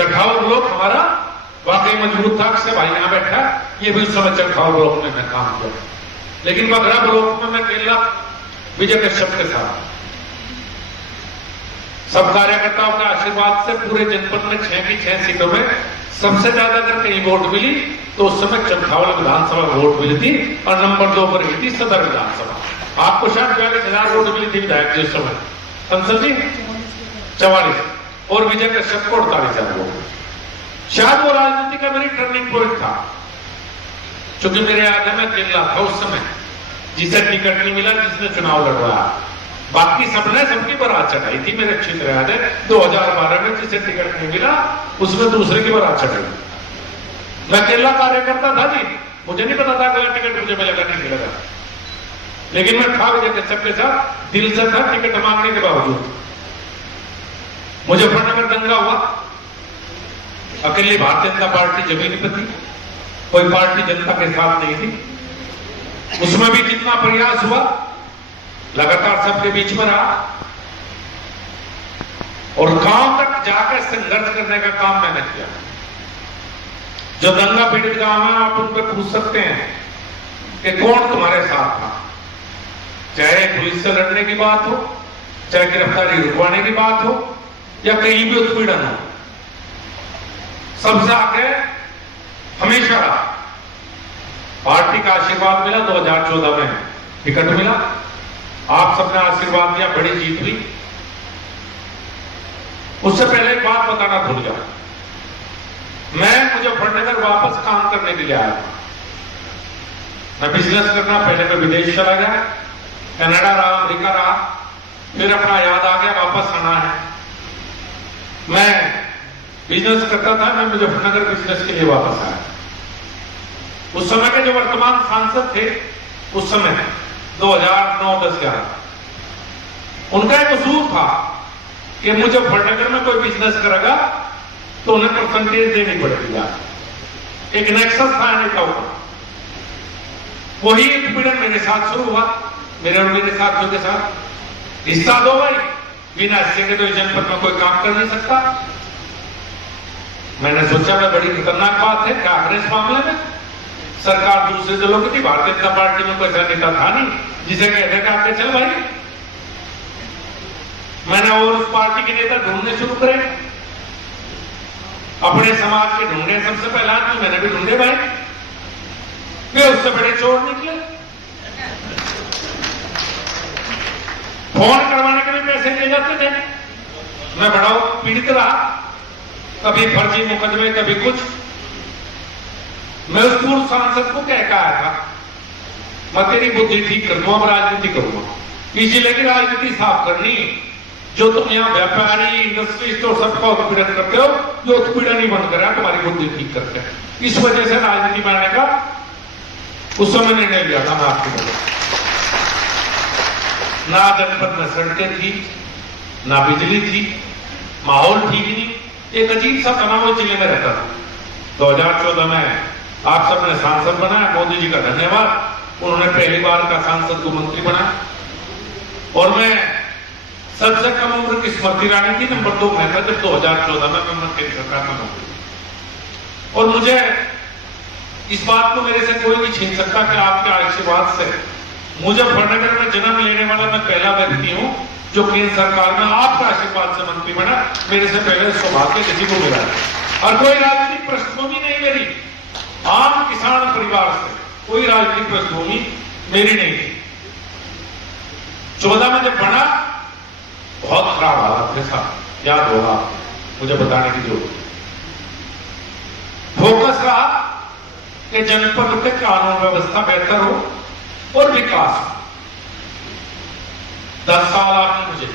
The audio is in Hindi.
चरखाव ब्लॉक हमारा वाकई मजबूत था। अक्षय भाई यहां बैठा, ये भी उस समय चरखाव ब्लॉक में मैं काम किया। लेकिन बगरा ब्लॉक में मैं अकेला विजय कश्यप के साथ, सब कार्यकर्ताओं के आशीर्वाद से पूरे जनपद में 6 की 6 सीटों में सबसे ज्यादा अगर कहीं वोट मिली तो उस समय चरखावल विधानसभा वोट मिली थी और नंबर 2 पर रही थी सदर विधानसभा। आपको शायद 42,000 वोट मिली थी विधायक जी उस समय, संसद जी 44 और विजय कश्यप को 48,000 वोट। शायद वो राजनीति का मेरी टर्निंग पॉइंट था, क्योंकि मेरे याद है मैं अकेला था उस समय जिसे टिकट नहीं मिला, जिसने चुनाव लड़वाया। बाकी सबने सबकी बारात चढ़ाई थी, मेरे अच्छी तरह याद है। 2012 में जिसे टिकट नहीं मिला उसमें दूसरे की बारात चढ़ाई। मैं अकेला कार्यकर्ता था जी, मुझे नहीं पता था अगला टिकट मुझे मिलेगा नहीं मिलेगा, लेकिन मैं था विजय कश्यप के साथ, दिल से था टिकट मांगने के बावजूद। मुजफ्फरनगर दंगा हुआ, अकेली भारतीय जनता पार्टी जमीन पर थी, कोई पार्टी जनता के साथ नहीं थी। उसमें भी जितना प्रयास हुआ लगातार सबके बीच में रहा और गांव तक जाकर संघर्ष करने का काम मैंने किया। जो दंगा पीड़ित गांव है आप उन पर पूछ सकते हैं कि कौन तुम्हारे साथ था, चाहे पुलिस से लड़ने की बात हो, चाहे गिरफ्तारी रुकवाने की बात हो या कहीं भी उत्पीड़न हो, सबसे आगे हमेशा रहा। पार्टी का आशीर्वाद मिला, 2014 में टिकट मिला, आप सबने आशीर्वाद दिया, बड़ी जीत हुई। उससे पहले एक बात बताना भूल गया, मैं मुजफ्फरनगर वापस काम करने के लिए आया था। मैं बिजनेस करना, पहले मैं विदेश चला गया, कनाडा रहा, अमेरिका रहा, फिर अपना याद आ गया वापस आना है। मैं बिजनेस करता था, मैं मुजफ्फरनगर बिजनेस के लिए वापस आया। उस समय के जो वर्तमान सांसद थे उस समय 2009-10-11, उनका एक उसूल था कि मुजफ्फरनगर में कोई बिजनेस करेगा तो उन्हें परसेंटेज देनी पड़ेगी। एक नेक्सस था नेताओं का, वही उत्पीड़न मेरे साथ शुरू हुआ, मेरे और मेरे साथियों के साथ। हिस्सा दो भाई, बिना हिस्से के तो इस जनपद में कोई काम कर नहीं सकता। मैंने सोचा मैं बड़ी खतरनाक बात है, क्या करें इस मामले में। सरकार दूसरे दलों की थी, भारतीय जनता पार्टी में कोई ऐसा नेता था नहीं जिसे कहते कि आके चल भाई। मैंने और उस पार्टी के नेता ढूंढने शुरू करे, अपने समाज के ढूंढे, सबसे पहला आदमी मैंने भी ढूंढे भाई। वे उससे बड़े चोर निकले, फोन करवाने के लिए पैसे ले जाते थे। मैं बड़ा पीड़ित रहा, कभी फर्जी मुकदमे, कभी कुछ। मैं उस पूर्व सांसद को कह के आया था, मैं तेरी बुद्धि ठीक कर दूंगा, राजनीति करूंगा, इसलिए की राजनीति साफ करनी। जो तुम यहाँ व्यापारी, इंडस्ट्रिस्ट और सबका उत्पीड़न करते हो, जो उत्पीड़न ही बंद करा, तुम्हारी बुद्धि ठीक करते हैं। इस वजह से राजनीति में आने का उस समय निर्णय लिया था। मैं आपको बोला, ना जनपद में सड़कें थी, ना बिजली थी, माहौल ठीक नहीं, एक अजीब सा तनाव जिले में रहता था। 2014 में आप सबने सांसद बनाया, मोदी जी का धन्यवाद, उन्होंने पहली बार का सांसद को मंत्री बनाया। और मैं सबसे कम उम्र की स्मृति ईरानी थी, नंबर 2 में था जब 2014 में मैं केंद्र सरकार में मंत्री। और मुझे इस बात को मेरे से कोई नहीं छीन सकता कि आपके आशीर्वाद से मुजफ्फरनगर में जन्म लेने वाला मैं पहला व्यक्ति हूं जो केंद्र सरकार में आपका आशीर्वाद से मंत्री बना। मेरे से पहले सौभाग्य किसी को मिला और कोई राजनीतिक पृष्ठभूमि नहीं मेरी, आम किसान परिवार से, कोई राजनीतिक पृष्ठभूमि मेरी नहीं थी। 14 में जब बना, बहुत खराब हालत के साथ, याद होगा, मुझे बताने की जरूरत। फोकस रहा कि जनपद के कानून व्यवस्था बेहतर हो और विकास। 10 साल आपने मुझे